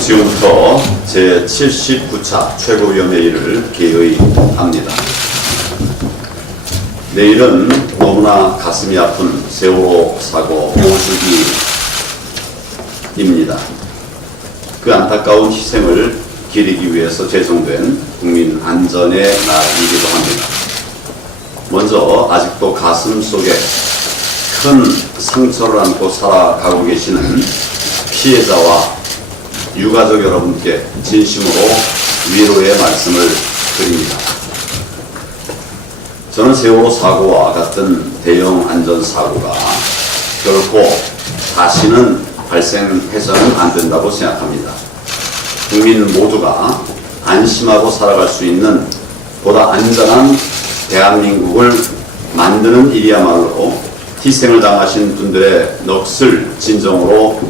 지금부터 제79차 최고위원회의를 개의합니다. 내일은 너무나 가슴이 아픈 세월호 사고 5주기입니다. 그 안타까운 희생을 기리기 위해서 제정된 국민 안전의 날이기도 합니다. 먼저 아직도 가슴 속에 큰 상처를 안고 살아가고 계시는 피해자와 유가족 여러분께 진심으로 위로의 말씀을 드립니다. 저는 세월호 사고와 같은 대형 안전사고가 결코 다시는 발생해서는 안 된다고 생각합니다. 국민 모두가 안심하고 살아갈 수 있는 보다 안전한 대한민국을 만드는 일이야말로 희생을 당하신 분들의 넋을 진정으로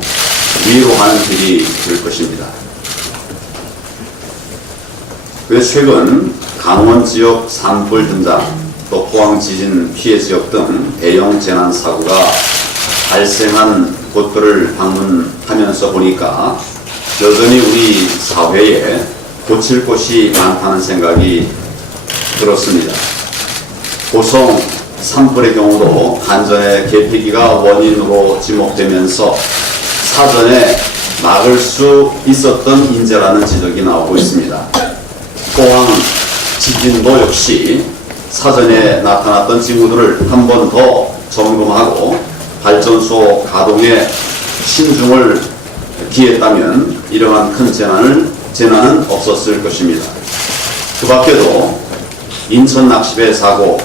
위로하는 길이 될 것입니다. 그래서 최근 강원 지역 산불 현장, 또 포항 지진 피해 지역 등 대형 재난 사고가 발생한 곳들을 방문하면서 보니까 여전히 우리 사회에 고칠 곳이 많다는 생각이 들었습니다. 고성 산불의 경우도 한전의 개폐기가 원인으로 지목되면서 사전에 막을 수 있었던 인재라는 지적이 나오고 있습니다. 포항 지진도 역시 사전에 나타났던 징후들을 한 번 더 점검하고 발전소 가동에 신중을 기했다면 이러한 큰 재난은 없었을 것입니다. 그 밖에도 인천 낚시배 사고,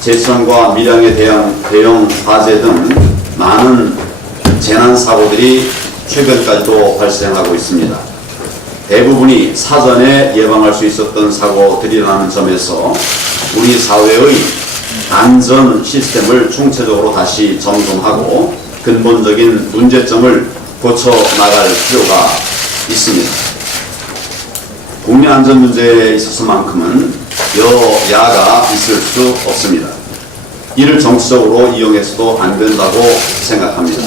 제천과 밀양의 대형 화재 등 많은 재난 사고들이 최근까지도 발생하고 있습니다. 대부분이 사전에 예방할 수 있었던 사고들이라는 점에서 우리 사회의 안전 시스템을 총체적으로 다시 점검하고 근본적인 문제점을 고쳐 나갈 필요가 있습니다. 국민 안전 문제에 있어서만큼은 여야가 있을 수 없습니다. 이를 정치적으로 이용해서도 안 된다고 생각합니다.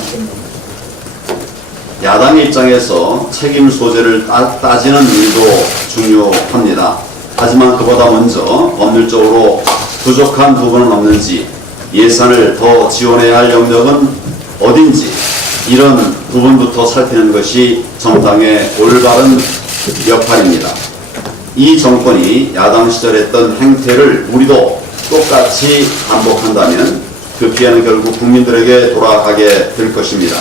야당의 입장에서 책임 소재를 따지는 일도 중요합니다. 하지만 그보다 먼저 법률적으로 부족한 부분은 없는지, 예산을 더 지원해야 할 영역은 어딘지 이런 부분부터 살피는 것이 정당의 올바른 역할입니다. 이 정권이 야당 시절 했던 행태를 우리도 똑같이 반복한다면 그 피해는 결국 국민들에게 돌아가게 될 것입니다.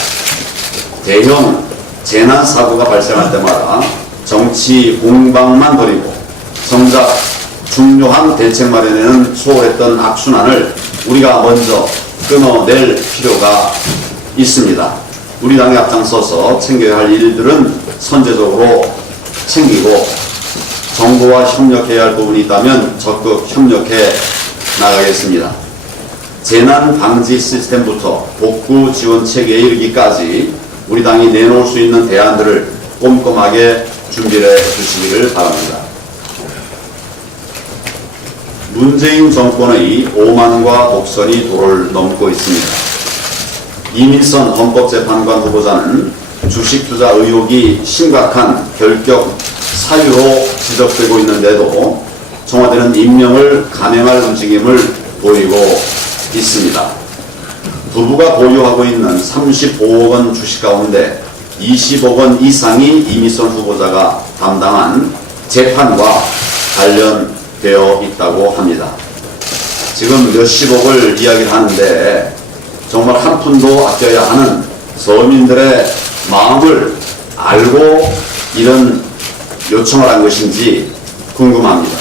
대형 재난 사고가 발생할 때마다 정치 공방만 벌이고 정작 중요한 대책 마련에는 소홀했던 악순환을 우리가 먼저 끊어낼 필요가 있습니다. 우리 당이 앞장서서 챙겨야 할 일들은 선제적으로 챙기고 정부와 협력해야 할 부분이 있다면 적극 협력해 나가겠습니다. 재난 방지 시스템부터 복구 지원 체계에 이르기까지 우리 당이 내놓을 수 있는 대안들을 꼼꼼하게 준비해 주시기를 바랍니다. 문재인 정권의 오만과 독선이 도를 넘고 있습니다. 이민선 헌법재판관 후보자는 주식 투자 의혹이 심각한 결격 사유로 지적되고 있는데도 청와대는 임명을 감행할 움직임을 보이고 있습니다. 부부가 보유하고 있는 35억 원 주식 가운데 20억 원 이상이 이민선 후보자가 담당한 재판과 관련되어 있다고 합니다. 지금 몇십억을 이야기를 하는데 정말 한 푼도 아껴야 하는 서민들의 마음을 알고 이런 요청을 한 것인지 궁금합니다.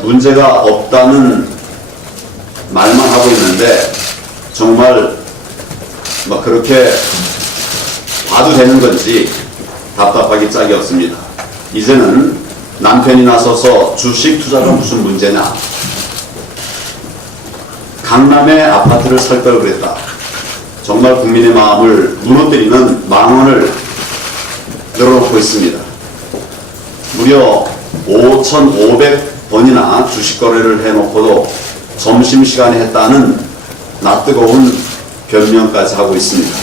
문제가 없다는 말만 하고 있는데 정말 막 그렇게 봐도 되는 건지 답답하기 짝이 없습니다. 이제는 남편이 나서서 주식 투자가 무슨 문제냐, 강남에 아파트를 살 걸 그랬다. 정말 국민의 마음을 무너뜨리는 망언을 열어놓고 있습니다. 무려 5,500번이나 주식 거래를 해놓고도 점심시간에 했다는 낯뜨거운 변명까지 하고 있습니다.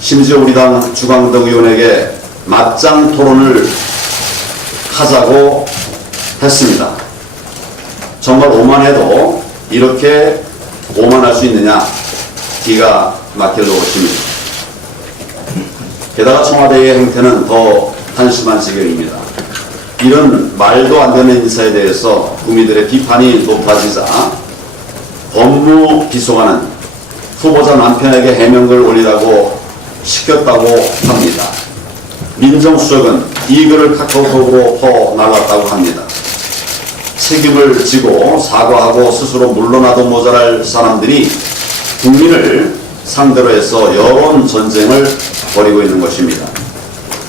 심지어 우리 당 주광덕 의원에게 맞짱 토론을 하자고 했습니다. 정말 오만해도 이렇게 오만할 수 있느냐, 기가 막힐 것입니다. 게다가 청와대의 행태는 더 한심한 지경입니다. 이런 말도 안 되는 인사에 대해서 국민들의 비판이 높아지자 법무기소관은 후보자 남편에게 해명글 올리라고 시켰다고 합니다. 민정수석은 이 글을 카카오톡으로 퍼날랐다고 합니다. 책임을 지고 사과하고 스스로 물러나도 모자랄 사람들이 국민을 상대로 해서 여론 전쟁을 벌이고 있는 것입니다.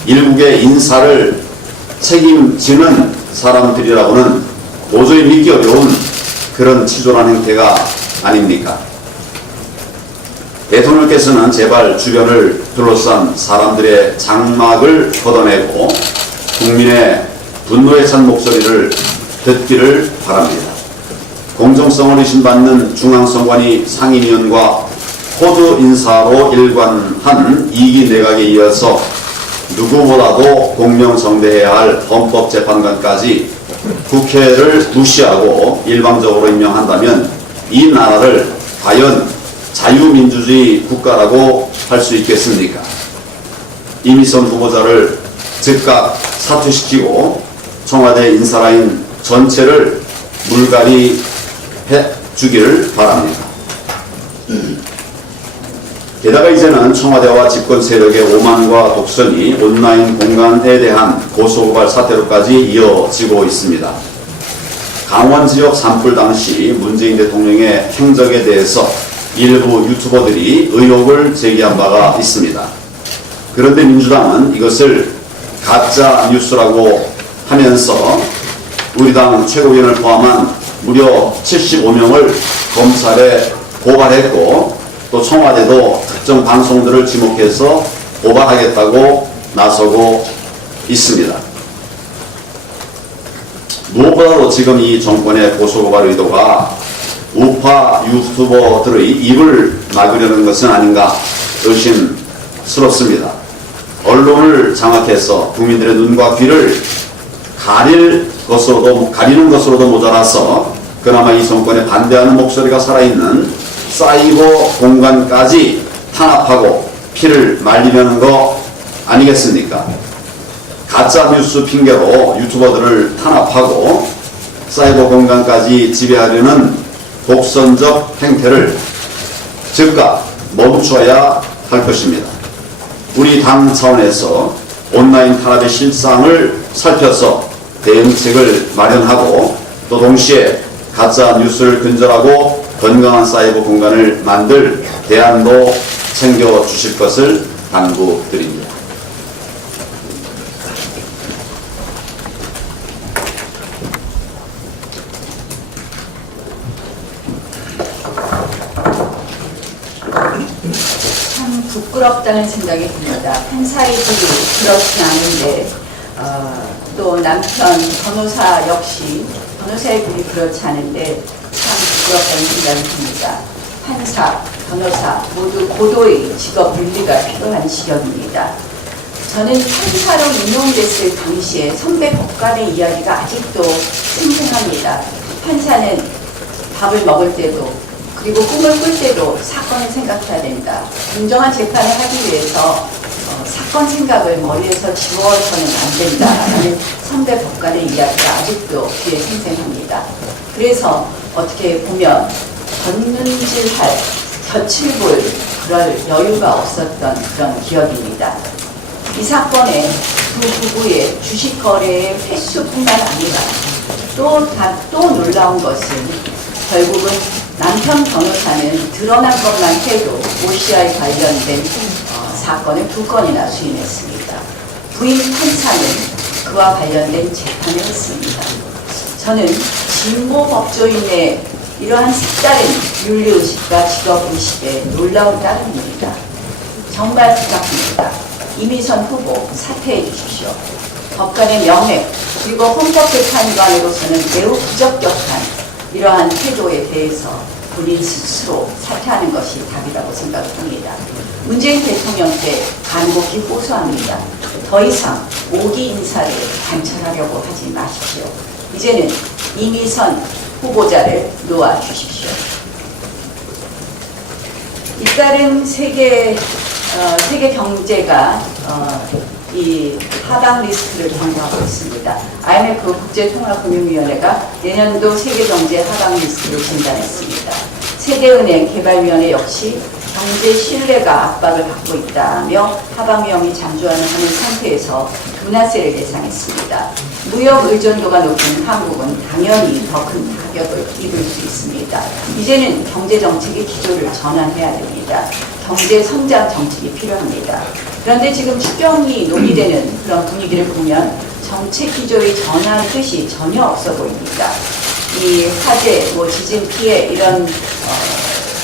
일국의 인사를 책임지는 사람들이라고는 도저히 믿기 어려운 그런 치졸한 행태가 아닙니까? 대통령께서는 제발 주변을 둘러싼 사람들의 장막을 걷어내고 국민의 분노에 찬 목소리를 듣기를 바랍니다. 공정성을 의심받는 중앙선관위 상임위원과 호드 인사로 일관한 2기 내각에 이어서 누구보다도 공명정대해야 할 헌법재판관까지 국회를 무시하고 일방적으로 임명한다면 이 나라를 과연 자유민주주의 국가라고 할 수 있겠습니까? 이미선 후보자를 즉각 사퇴시키고 청와대 인사라인 전체를 물갈이 해 주기를 바랍니다. 게다가 이제는 청와대와 집권 세력의 오만과 독선이 온라인 공간에 대한 고소고발 사태로까지 이어지고 있습니다. 강원 지역 산불 당시 문재인 대통령의 행적에 대해서 일부 유튜버들이 의혹을 제기한 바가 있습니다. 그런데 민주당은 이것을 가짜 뉴스라고 하면서 우리 당 최고위원을 포함한 무려 75명을 검찰에 고발했고 또 청와대도 특정 방송들을 지목해서 고발하겠다고 나서고 있습니다. 무엇보다도 지금 이 정권의 고소고발 의도가 우파 유튜버들의 입을 막으려는 것은 아닌가 의심스럽습니다. 언론을 장악해서 국민들의 눈과 귀를 가리는 것으로도 모자라서 그나마 이 정권에 반대하는 목소리가 살아있는 사이버 공간까지 탄압하고 피를 말리려는 거 아니겠습니까? 가짜 뉴스 핑계로 유튜버들을 탄압하고 사이버 공간까지 지배하려는 독선적 행태를 즉각 멈춰야 할 것입니다. 우리 당 차원에서 온라인 탄압의 실상을 살펴서 대응책을 마련하고 또 동시에 가짜 뉴스를 근절하고 건강한 사이버 공간을 만들 대안도 챙겨주실 것을 당부드립니다. 참 부끄럽다는 생각이 듭니다. 판사의 길이 그렇지 않은데 또 남편 변호사 역시 변호사의 길이 그렇지 않은데 참 부끄럽다는 생각이 듭니다. 판사, 변호사 모두 고도의 직업 윤리가 필요한 지경입니다. 저는 판사로 임용됐을 당시에 선배 법관의 이야기가 아직도 생생합니다. 판사는 밥을 먹을 때도 그리고 꿈을 꿀 때도 사건을 생각해야 된다. 공정한 재판을 하기 위해서 사건 사건 생각을 머리에서 지워서는 안 된다라는 선배 법관의 이야기가 아직도 귀에 생생합니다. 그래서 어떻게 보면 덧눈질할, 곁을 볼 그럴 여유가 없었던 그런 기억입니다. 이 사건의 두 부부의 주식 거래의 횟수뿐만 아니라 또 놀라운 것은 결국은 남편 변호사는 드러난 것만 해도 오 씨와 관련된 사건을 2건이나 수임했습니다. 부인 판사는 그와 관련된 재판을 했습니다. 저는 진보 법조인의 이러한 색다른 윤리의식과 직업의식에 놀라운 따름입니다. 정말 부탁드립니다. 이미선 후보 사퇴해 주십시오. 법관의 명예 그리고 헌법재판관으로서는 매우 부적격한 이러한 태도에 대해서 본인 스스로 사퇴하는 것이 답이라고 생각합니다. 문재인 대통령께 간곡히 호소합니다. 더 이상 오기 인사를 관철하려고 하지 마십시오. 이제는 이미선 후보자를 놓아주십시오. 잇따른 세계 경제가 이 하방 리스크를 경고하고 있습니다. IMF 국제통화금융위원회가 내년도 세계 경제 하방 리스크를 진단했습니다. 세계은행 개발위원회 역시 경제 신뢰가 압박을 받고 있다며 하방 위험이 잠재하는 상태에서 둔화세를 예상했습니다. 무역 의존도가 높은 한국은 당연히 더 큰 타격을 입을 수 있습니다. 이제는 경제 정책의 기조를 전환해야 됩니다. 경제 성장 정책이 필요합니다. 그런데 지금 추경이 논의되는 그런 분위기를 보면 정책 기조의 전환 뜻이 전혀 없어 보입니다. 이 화재, 지진 피해 이런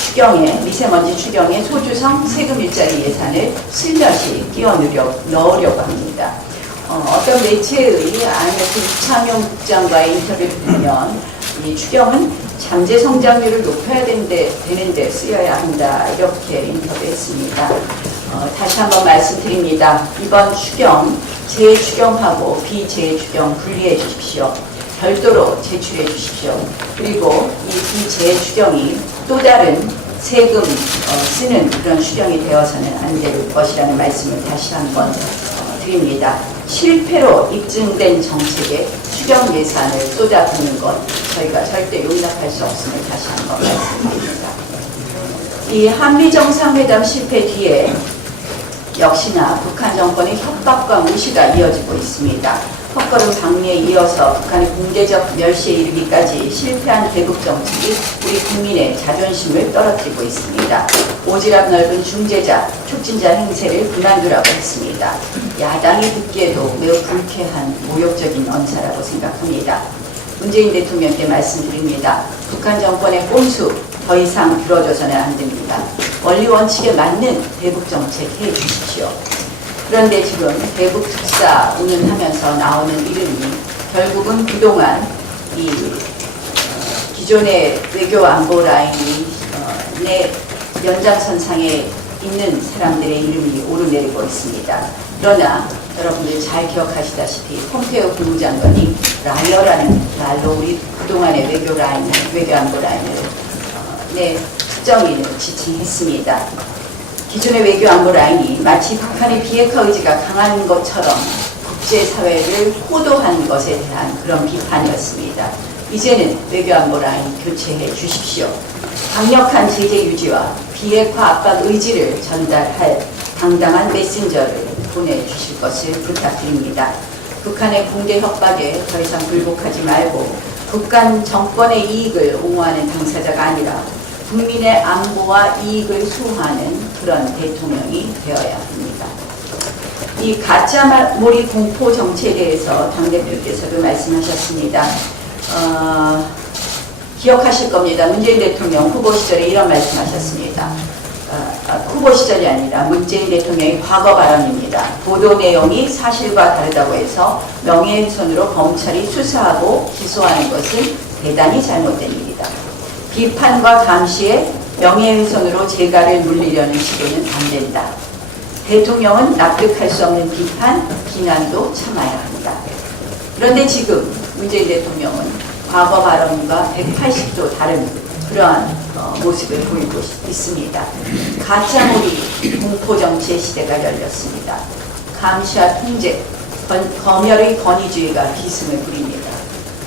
추경에 미세먼지 추경에 소주성 세금 일자리 예산을 슬며시 끼워 넣으려고 합니다. 어떤 매체의 IMF 이창용 국장과의 인터뷰를 보면 이 추경은 잠재 성장률을 높여야 되는데 쓰여야 한다 이렇게 인터뷰했습니다. 다시 한번 말씀드립니다. 이번 추경 재추경하고 비재추경 분리해 주십시오. 별도로 제출해 주십시오. 그리고 이 비재추경이 또 다른 세금 쓰는 그런 추경이 되어서는 안 될 것이라는 말씀을 다시 한번 드립니다. 실패로 입증된 정책에 추경 예산을 쏟아붓는 것 저희가 절대 용납할 수 없음을 다시 한번 말씀드립니다. 이 한미 정상회담 실패 뒤에 역시나 북한 정권의 협박과 무시가 이어지고 있습니다. 헛걸음 방미에 이어서 북한의 공개적 멸시에 이르기까지 실패한 대북 정책이 우리 국민의 자존심을 떨어뜨리고 있습니다. 오지랖 넓은 중재자, 촉진자 행세를 그만두라고 했습니다. 야당이 듣기에도 매우 불쾌한 모욕적인 언사라고 생각합니다. 문재인 대통령께 말씀드립니다. 북한 정권의 꼼수 더 이상 들어줘서는 안 됩니다. 원리 원칙에 맞는 대북 정책 해 주십시오. 그런데 지금 대북 특사 운운하면서 나오는 이름이 결국은 그동안 이 기존의 외교 안보 라인이 내 연장선상에 있는 사람들의 이름이 오르내리고 있습니다. 그러나 여러분들 잘 기억하시다시피 폼페이오 국무장관이 라이어라는 말로 우리 그동안의 외교 안보 라인을 내 특정인을 지칭했습니다. 기존의 외교 안보 라인이 마치 북한의 비핵화 의지가 강한 것처럼 국제사회를 호도한 것에 대한 그런 비판이었습니다. 이제는 외교 안보 라인 교체해 주십시오. 강력한 제재 유지와 비핵화 압박 의지를 전달할 당당한 메신저를 보내주실 것을 부탁드립니다. 북한의 공개 협박에 더 이상 굴복하지 말고 북한 정권의 이익을 옹호하는 당사자가 아니라 국민의 안보와 이익을 수호하는 그런 대통령이 되어야 합니다. 이 가짜몰이 공포 정치에 대해서 당대표께서도 말씀하셨습니다. 기억하실 겁니다. 문재인 대통령 후보 시절에 이런 말씀하셨습니다. 후보 시절이 아니라 문재인 대통령의 과거 발언입니다. 보도 내용이 사실과 다르다고 해서 명예훼손으로 검찰이 수사하고 기소하는 것은 대단히 잘못된 일이다. 비판과 감시에 명예훼손으로 재갈을 물리려는 시도는 안 된다. 대통령은 납득할 수 없는 비판, 비난도 참아야 한다. 그런데 지금 문재인 대통령은 과거 발언과 180도 다른 그러한 모습을 보이고 있습니다. 가짜몰이 공포정치의 시대가 열렸습니다. 감시와 통제, 검열의 권위주의가 기승을 부립니다.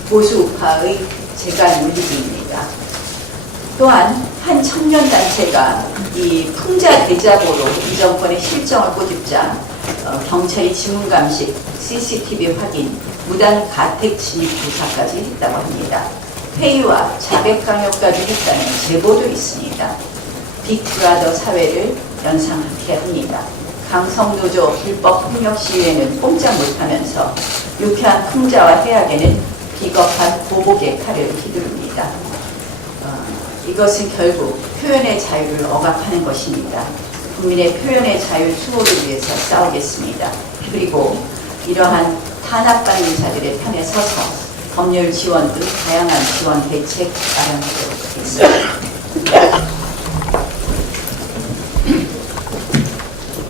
보수 우파의 재간 물리기입니다. 또한 한 청년단체가 이 풍자 대자보로 이 정권의 실정을 꼬집자 경찰이 지문감식, CCTV 확인, 무단 가택 진입 조사까지 했다고 합니다. 회의와 자백강요까지 했다는 제보도 있습니다. 빅브라더 사회를 연상하게 합니다. 강성노조 불법 폭력 시위에는 꼼짝 못하면서 유쾌한 풍자와 해악에는 비겁한 보복의 칼을 휘두릅니다. 이것은 결국 표현의 자유를 억압하는 것입니다. 국민의 표현의 자유 수호를 위해서 싸우겠습니다. 그리고 이러한 탄압받는 인사들의 편에 서서 법률 지원 등 다양한 지원 대책 마련하도록 하겠습니다.